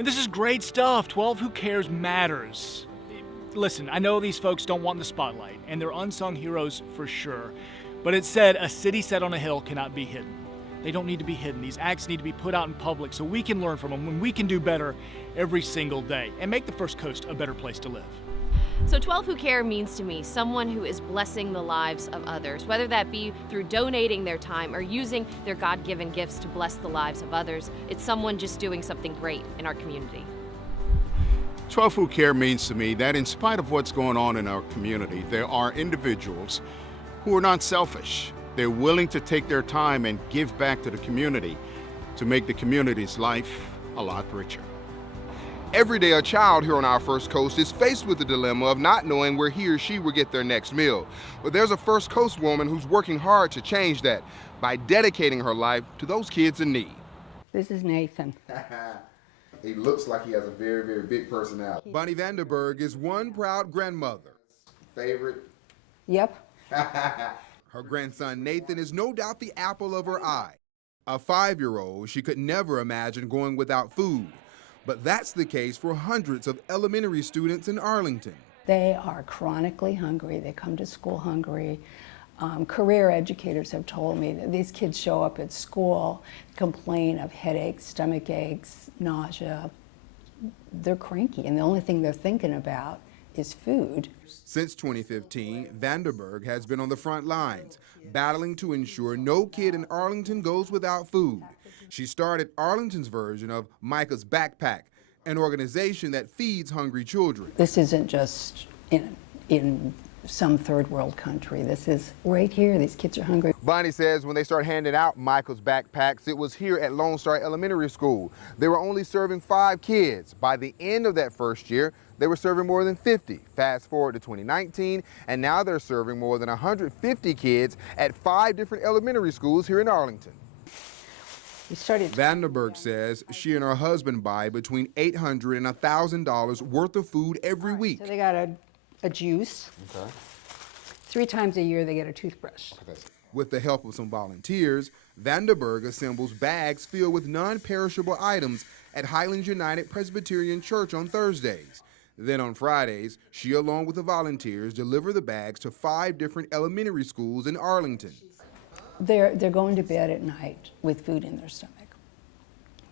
And this is great stuff. 12 Who Cares matters. Listen, I know these folks don't want the spotlight, and they're unsung heroes for sure. But it said, a city set on a hill cannot be hidden. They don't need to be hidden. These acts need to be put out in public so we can learn from them, and we can do better every single day and make the First Coast a better place to live. So 12 Who Care means to me someone who is blessing the lives of others, whether that be through donating their time or using their God-given gifts to bless the lives of others. It's someone just doing something great in our community. 12 Who Care means to me that in spite of what's going on in our community, there are individuals who are not selfish. They're willing to take their time and give back to the community to make the community's life a lot richer. Every day, a child here on our First Coast is faced with the dilemma of not knowing where he or she will get their next meal. But there's a First Coast woman who's working hard to change that by dedicating her life to those kids in need. This is Nathan. He looks like he has a very, very big personality. Bonnie Vanderberg is one proud grandmother. Favorite? Yep. Her grandson Nathan is no doubt the apple of her eye. A 5-year-old, she could never imagine going without food. But that's the case for hundreds of elementary students in Arlington. They are chronically hungry. They come to school hungry. Career educators have told me that these kids show up at school, complain of headaches, stomach aches, nausea. They're cranky, and the only thing they're thinking about is food. Since 2015, Vanderberg has been on the front lines, battling to ensure no kid in Arlington goes without food. She started Arlington's version of Micahs Backpack, an organization that feeds hungry children. This isn't just in some third world country. This is right here. These kids are hungry. Bonnie says when they started handing out Micahs Backpacks, it was here at Lone Star Elementary School. They were only serving 5 kids. By the end of that first year, they were serving more than 50. Fast forward to 2019, and now they're serving more than 150 kids at 5 different elementary schools here in Arlington. Vanderberg says she and her husband buy between $800 and $1,000 worth of food every week. So they got a juice. Okay. 3 times a year they get a toothbrush. With the help of some volunteers, Vanderberg assembles bags filled with non-perishable items at Highlands United Presbyterian Church on Thursdays. Then on Fridays, she along with the volunteers deliver the bags to 5 different elementary schools in Arlington. They're going to bed at night with food in their stomach.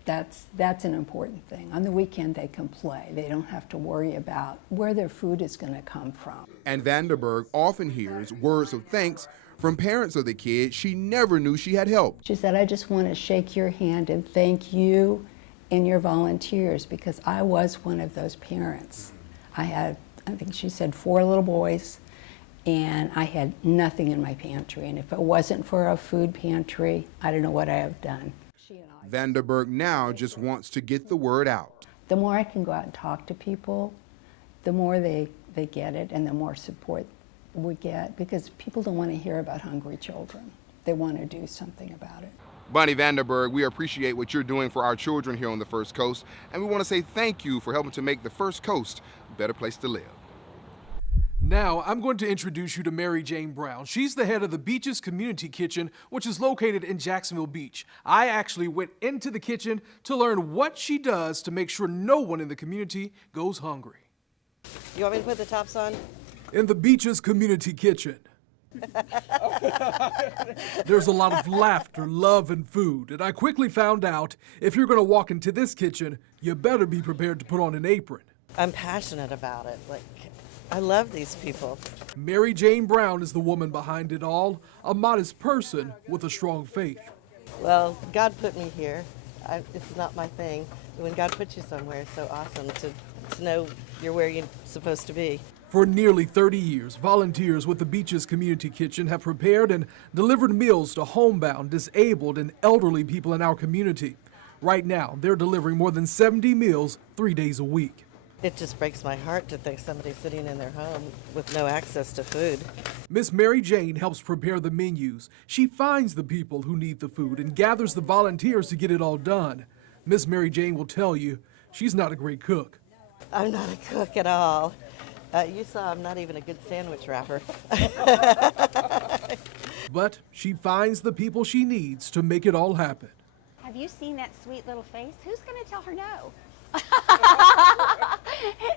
That's an important thing. On the weekend they can play. They don't have to worry about where their food is going to come from. And Vanderberg often hears words of thanks from parents of the kids she never knew she had helped. She said, I just want to shake your hand and thank you and your volunteers because I was one of those parents. I had, I think she said, 4 little boys, and I had nothing in my pantry. And if it wasn't for a food pantry, I don't know what I have done. Vanderberg now just wants to get the word out. The more I can go out and talk to people, the more they get it and the more support we get, because people don't want to hear about hungry children. They want to do something about it. Bonnie Vanderberg, we appreciate what you're doing for our children here on the First Coast, and we want to say thank you for helping to make the First Coast a better place to live. Now, I'm going to introduce you to Mary Jane Brown. She's the head of the Beaches Community Kitchen, which is located in Jacksonville Beach. I actually went into the kitchen to learn what she does to make sure no one in the community goes hungry. You want me to put the tops on? In the Beaches Community Kitchen, there's a lot of laughter, love, and food. And I quickly found out if you're going to walk into this kitchen, you better be prepared to put on an apron. I'm passionate about it. I love these people. Mary Jane Brown is the woman behind it all, a modest person with a strong faith. Well, God put me here. It's not my thing. When God puts you somewhere, it's so awesome to know you're where you're supposed to be. For nearly 30 years, volunteers with the Beaches Community Kitchen have prepared and delivered meals to homebound, disabled, and elderly people in our community. Right now, they're delivering more than 70 meals 3 days a week. It just breaks my heart to think somebody's sitting in their home with no access to food. Miss Mary Jane helps prepare the menus. She finds the people who need the food and gathers the volunteers to get it all done. Miss Mary Jane will tell you she's not a great cook. I'm not a cook at all. You saw I'm not even a good sandwich wrapper. But she finds the people she needs to make it all happen. Have you seen that sweet little face? Who's going to tell her no?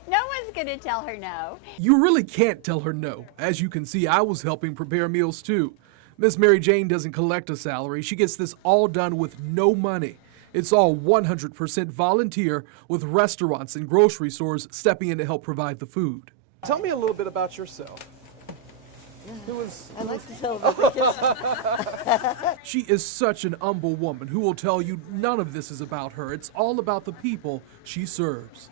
No one's going to tell her no. You really can't tell her no. As you can see, I was helping prepare meals too. Miss Mary Jane doesn't collect a salary. She gets this all done with no money. It's all 100% volunteer, with restaurants and grocery stores stepping in to help provide the food. Tell me a little bit about yourself. I like to tell about the kids. She is such an humble woman who will tell you none of this is about her. It's all about the people she serves.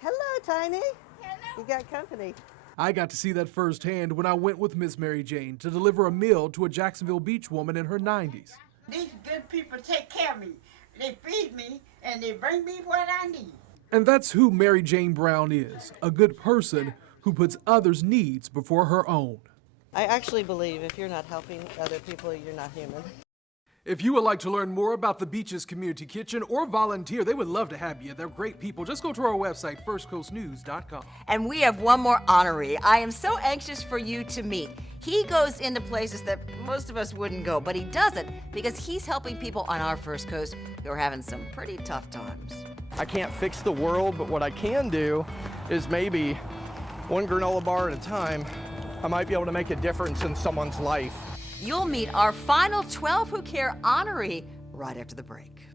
Hello, Tiny. Hello. You got company. I got to see that firsthand when I went with Miss Mary Jane to deliver a meal to a Jacksonville Beach woman in her 90s. These good people take care of me. They feed me and they bring me what I need. And that's who Mary Jane Brown is, a good person who puts others' needs before her own. I actually believe if you're not helping other people, you're not human. If you would like to learn more about the Beaches Community Kitchen or volunteer, they would love to have you. They're great people. Just go to our website, firstcoastnews.com. And we have one more honoree I am so anxious for you to meet. He goes into places that most of us wouldn't go, but he does it because he's helping people on our First Coast who are having some pretty tough times. I can't fix the world, but what I can do is maybe one granola bar at a time, I might be able to make a difference in someone's life. You'll meet our final 12 Who Care honoree right after the break.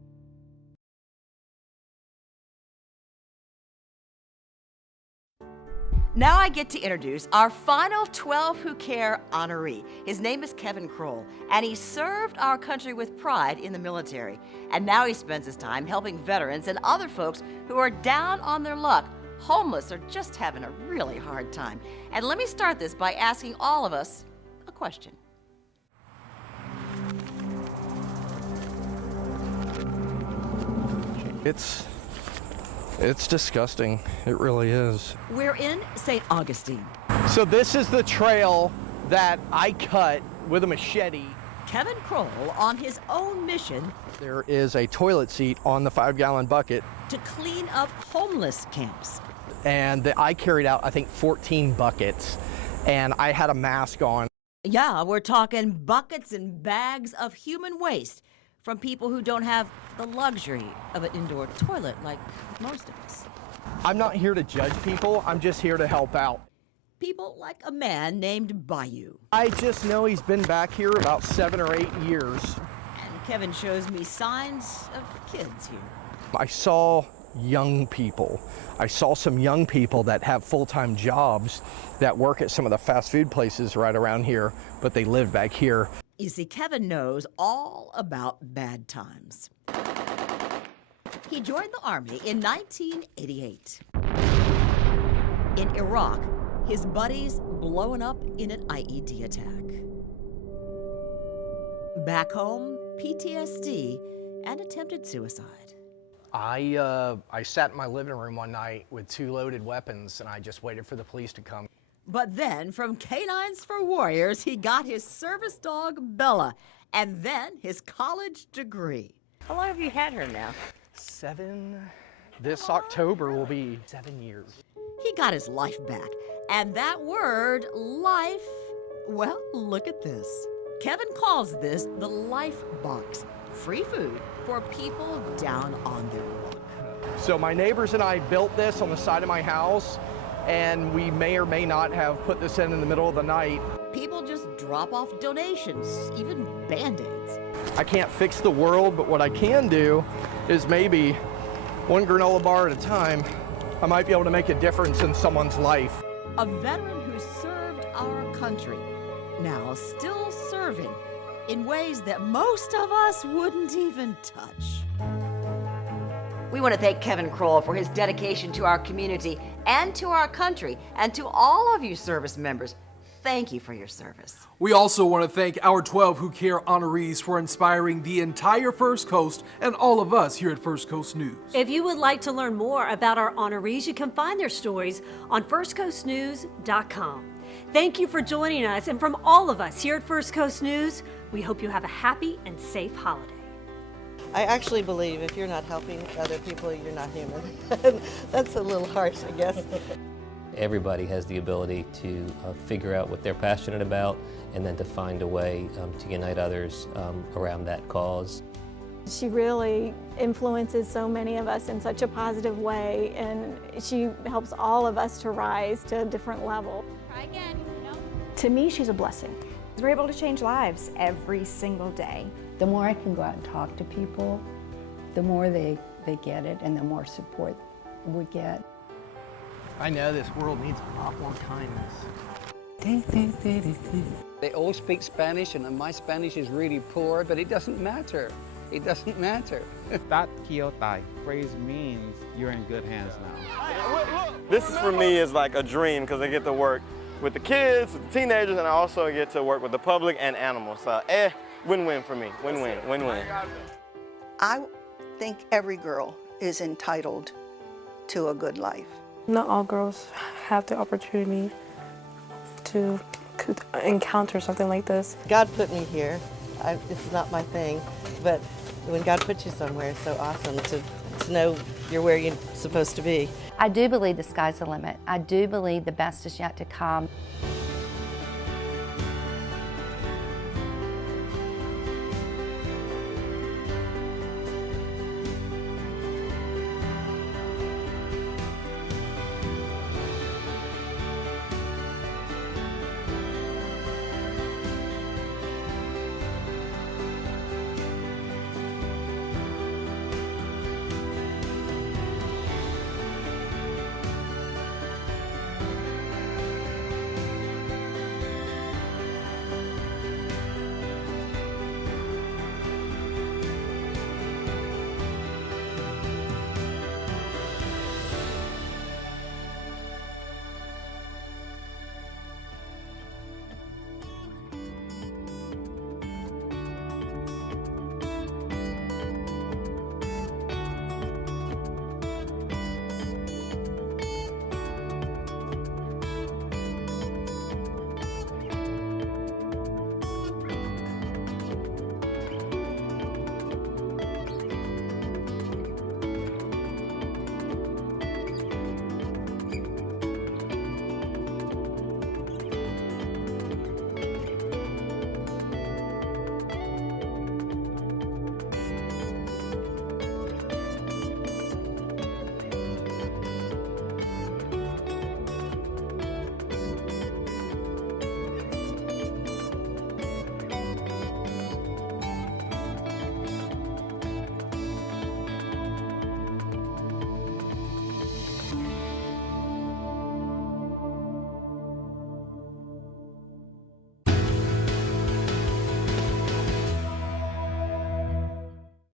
Now I get to introduce our final 12 Who Care honoree. His name is Kevin Kroll, and he served our country with pride in the military. And now he spends his time helping veterans and other folks who are down on their luck, homeless, or just having a really hard time. And let me start this by asking all of us a question. It's disgusting. It really is. We're in St. Augustine. So this is the trail that I cut with a machete. Kevin Kroll on his own mission. There is a toilet seat on the 5-gallon bucket. To clean up homeless camps. And I carried out, I think, 14 buckets. And I had a mask on. Yeah, we're talking buckets and bags of human waste from people who don't have the luxury of an indoor toilet like most of us. I'm not here to judge people. I'm just here to help out. People like a man named Bayou. I just know he's been back here about 7 or 8 years. And Kevin shows me signs of kids here. I saw young people. I saw some young people that have full-time jobs that work at some of the fast food places right around here, but they live back here. You see, Kevin knows all about bad times. He joined the Army in 1988. In Iraq, his buddies blown up in an IED attack. Back home, PTSD and attempted suicide. I sat in my living room one night with 2 loaded weapons and I just waited for the police to come. But then, from Canines for Warriors, he got his service dog, Bella, and then his college degree. How long have you had her now? 7. This October will be 7 years. He got his life back, and that word, life, well, look at this. Kevin calls this the Life Box, free food for people down on their luck. So my neighbors and I built this on the side of my house, and we may or may not have put this in the middle of the night. People just drop off donations, even Band-Aids. I can't fix the world, but what I can do is maybe one granola bar at a time, I might be able to make a difference in someone's life. A veteran who served our country, now still serving in ways that most of us wouldn't even touch. We want to thank Kevin Kroll for his dedication to our community and to our country, and to all of you service members. Thank you for your service. We also want to thank our 12 Who Care honorees for inspiring the entire First Coast and all of us here at First Coast News. If you would like to learn more about our honorees, you can find their stories on firstcoastnews.com. Thank you for joining us, and from all of us here at First Coast News, we hope you have a happy and safe holiday. I actually believe if you're not helping other people, you're not human. That's a little harsh, I guess. Everybody has the ability to figure out what they're passionate about and then to find a way to unite others around that cause. She really influences so many of us in such a positive way, and she helps all of us to rise to a different level. Try again. No. To me, she's a blessing. We're able to change lives every single day. The more I can go out and talk to people, the more they get it and the more support we get. I know this world needs a lot more kindness. They all speak Spanish, and my Spanish is really poor, but it doesn't matter. It doesn't matter. That Kiotai phrase means you're in good hands now. This is for me is like a dream because I get to work with the kids, with the teenagers, and I also get to work with the public and animals. So, win-win for me. Win-win, win-win. I think every girl is entitled to a good life. Not all girls have the opportunity to encounter something like this. God put me here. It's not my thing, but when God puts you somewhere, it's so awesome to know you're where you're supposed to be. I do believe the sky's the limit. I do believe the best is yet to come.